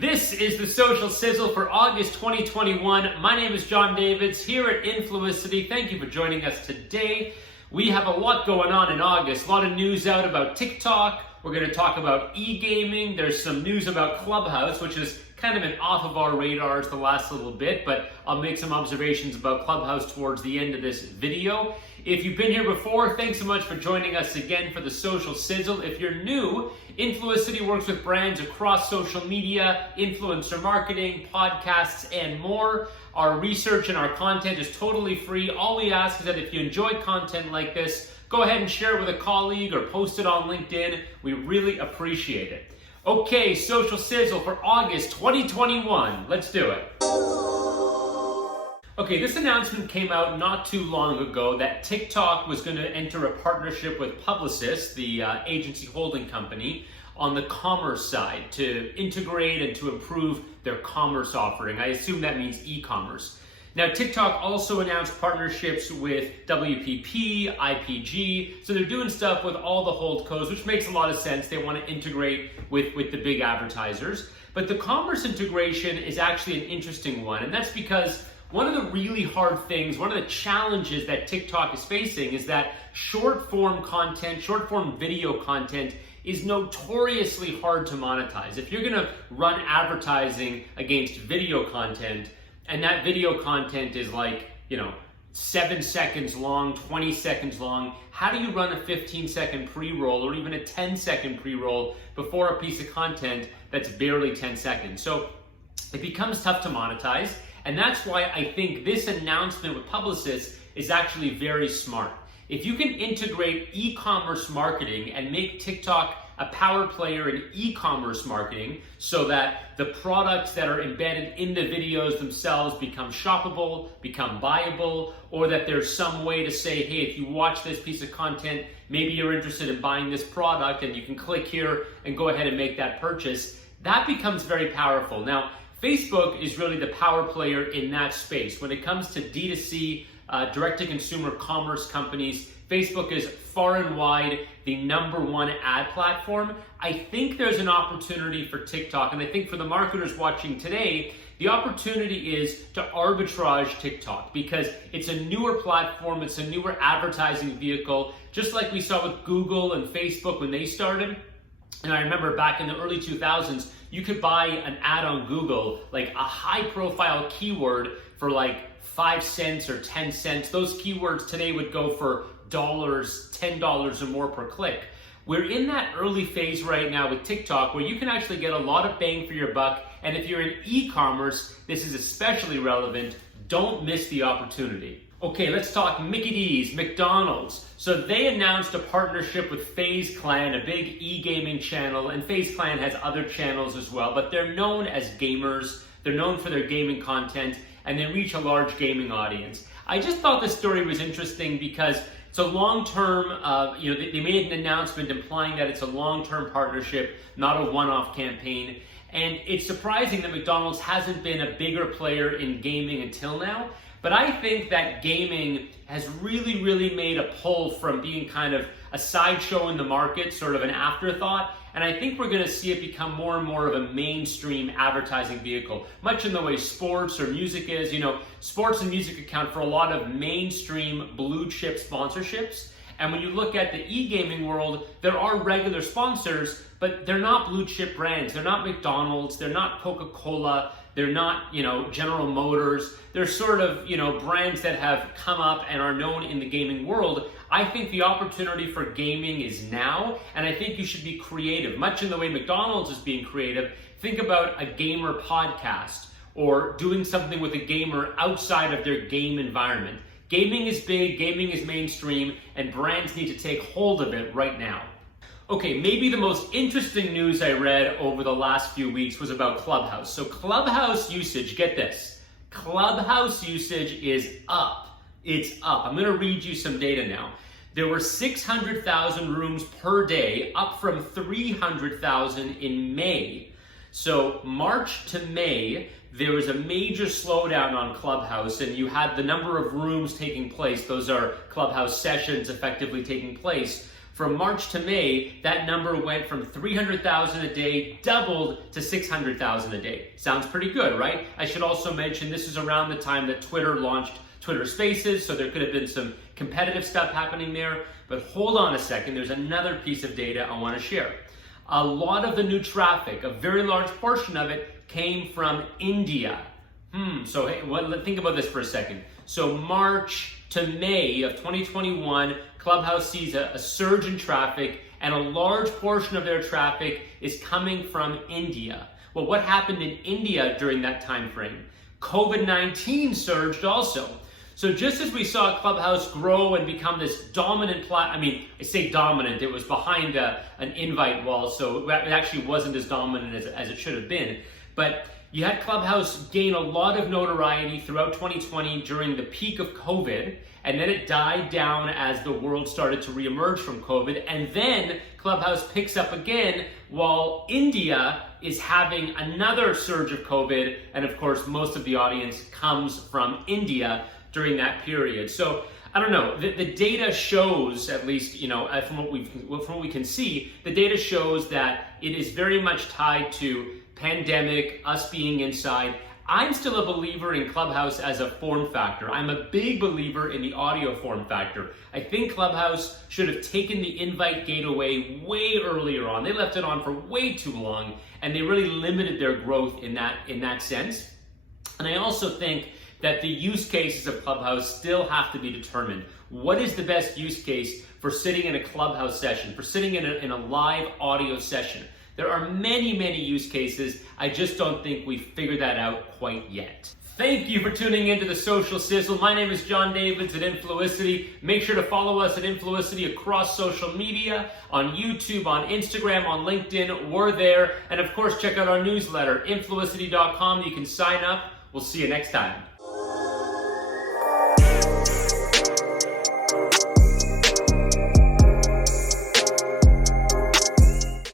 This is the Social Sizzle for August 2021. My name is John Davids here at Influicity. Thank you for joining us today. We have a lot going on in August. A lot of news out about TikTok. We're going to talk about eGaming. There's some news about Clubhouse, which has kind of been off of our radars the last little bit, but I'll make some observations about Clubhouse towards the end of this video. If you've been here before, thanks so much for joining us again for the Social Sizzle. If you're new, Influicity works with brands across social media, influencer marketing, podcasts, and more. Our research and our content is totally free. All we ask is that if you enjoy content like this, go ahead and share it with a colleague or post it on LinkedIn. We really appreciate it. Okay, Social Sizzle for August 2021. Let's do it. Okay, this announcement came out not too long ago that TikTok was going to enter a partnership with Publicis, the agency holding company, on the commerce side to integrate and to improve their commerce offering. I assume that means e-commerce. Now, TikTok also announced partnerships with WPP, IPG, so they're doing stuff with all the holdcos, which makes a lot of sense. They want to integrate with the big advertisers. But the commerce integration is actually an interesting one, and that's because one of the really hard things, one of the challenges that TikTok is facing is that short-form content, short-form video content is notoriously hard to monetize. If you're going to run advertising against video content, and that video content is like, 7 seconds long, 20 seconds long, how do you run a 15-second pre-roll or even a 10-second pre-roll before a piece of content that's barely 10 seconds? So it becomes tough to monetize, and that's why I think this announcement with Publicis is actually very smart. If you can integrate e-commerce marketing and make TikTok a power player in e-commerce marketing so that the products that are embedded in the videos themselves become shoppable, become buyable, or that there's some way to say, hey, if you watch this piece of content, maybe you're interested in buying this product and you can click here and go ahead and make that purchase, that becomes very powerful. Now, Facebook is really the power player in that space. When it comes to D2C, direct-to-consumer commerce companies, Facebook is far and wide the #1 ad platform. I think there's an opportunity for TikTok, and I think for the marketers watching today, the opportunity is to arbitrage TikTok because it's a newer platform, it's a newer advertising vehicle, just like we saw with Google and Facebook when they started. And I remember back in the early 2000s, you could buy an ad on Google, like a high-profile keyword for like 5 cents or 10 cents. Those keywords today would go for dollars, $10 or more per click. We're in that early phase right now with TikTok where you can actually get a lot of bang for your buck. And if you're in e-commerce, this is especially relevant. Don't miss the opportunity. Okay, let's talk Mickey D's, McDonald's. So they announced a partnership with FaZe Clan, a big e-gaming channel, and FaZe Clan has other channels as well, but they're known as gamers. They're known for their gaming content, and they reach a large gaming audience. I just thought this story was interesting because it's a long-term, they made an announcement implying that it's a long-term partnership, not a one-off campaign. And it's surprising that McDonald's hasn't been a bigger player in gaming until now. But I think that gaming has really, really made a pull from being kind of a sideshow in the market, sort of an afterthought. And I think we're going to see it become more and more of a mainstream advertising vehicle, much in the way sports or music is. Sports and music account for a lot of mainstream blue chip sponsorships. And when you look at the e-gaming world, there are regular sponsors, but they're not blue chip brands. They're not McDonald's, they're not Coca-Cola, they're not, General Motors. They're sort of, brands that have come up and are known in the gaming world. I think the opportunity for gaming is now, and I think you should be creative. Much in the way McDonald's is being creative, think about a gamer podcast or doing something with a gamer outside of their game environment. Gaming is big, gaming is mainstream, and brands need to take hold of it right now. Okay, maybe the most interesting news I read over the last few weeks was about Clubhouse. So Clubhouse usage, get this, Clubhouse usage is up. It's up. I'm gonna read you some data now. There were 600,000 rooms per day, up from 300,000 in May. So March to May, there was a major slowdown on Clubhouse, and you had the number of rooms taking place, those are Clubhouse sessions effectively taking place, From March to May, that number went from 300,000 a day, doubled to 600,000 a day. Sounds pretty good, right? I should also mention this is around the time that Twitter launched Twitter Spaces, so there could have been some competitive stuff happening there. But hold on a second, there's another piece of data I want to share. A lot of the new traffic, a very large portion of it, came from India. So hey, think about this for a second. So March to May of 2021, Clubhouse sees a surge in traffic, and a large portion of their traffic is coming from India. Well, what happened in India during that time frame? COVID-19 surged also. So just as we saw Clubhouse grow and become this dominant I say dominant, it was behind an invite wall, so it actually wasn't as dominant as it should have been. But you had Clubhouse gain a lot of notoriety throughout 2020 during the peak of COVID, and then it died down as the world started to reemerge from COVID, and then Clubhouse picks up again while India is having another surge of COVID, and of course most of the audience comes from India during that period. So I don't know, the data shows, at least, from what we can see, the data shows that it is very much tied to pandemic, us being inside. I'm still a believer in Clubhouse as a form factor. I'm a big believer in the audio form factor. I think Clubhouse should have taken the invite gate away way earlier on. They left it on for way too long, and they really limited their growth in that sense. And I also think that the use cases of Clubhouse still have to be determined. What is the best use case for sitting in a Clubhouse session, for sitting in a live audio session? There are many, many use cases. I just don't think we've figured that out quite yet. Thank you for tuning into the Social Sizzle. My name is John Davids at Influicity. Make sure to follow us at Influicity across social media, on YouTube, on Instagram, on LinkedIn. We're there. And of course, check out our newsletter, influicity.com. You can sign up. We'll see you next time.